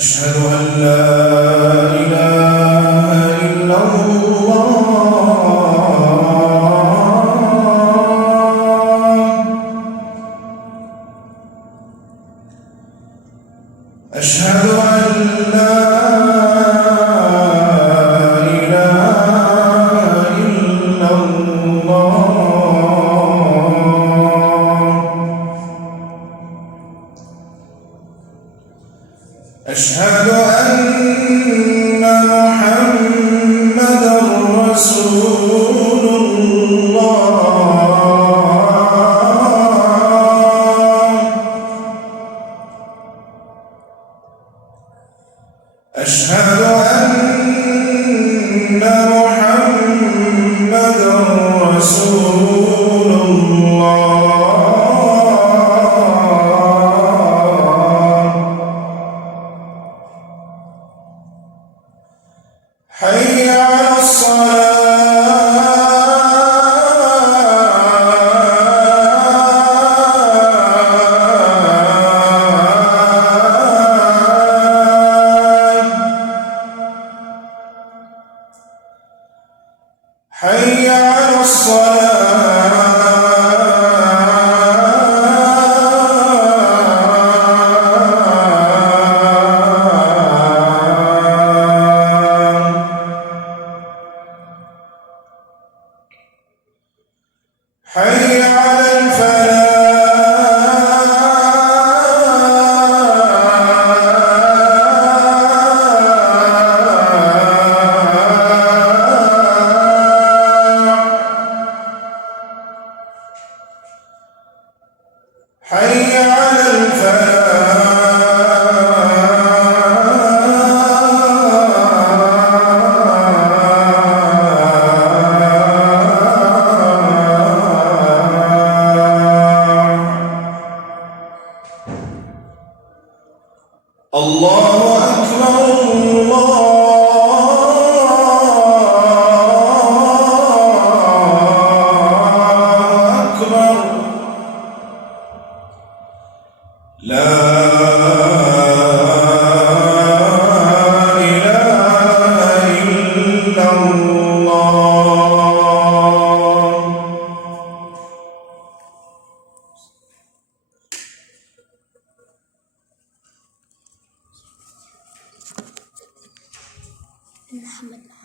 أشهد أن لا إله إلا الله. أشهد أن لا إله إلا الله. أشهد أن محمدًا رسول الله. أشهد أن محمدًا رسول الله. حي على حي على حي على الفلاح. حي على الله أكبر الله أكبر. لا إله إلا الله. محمد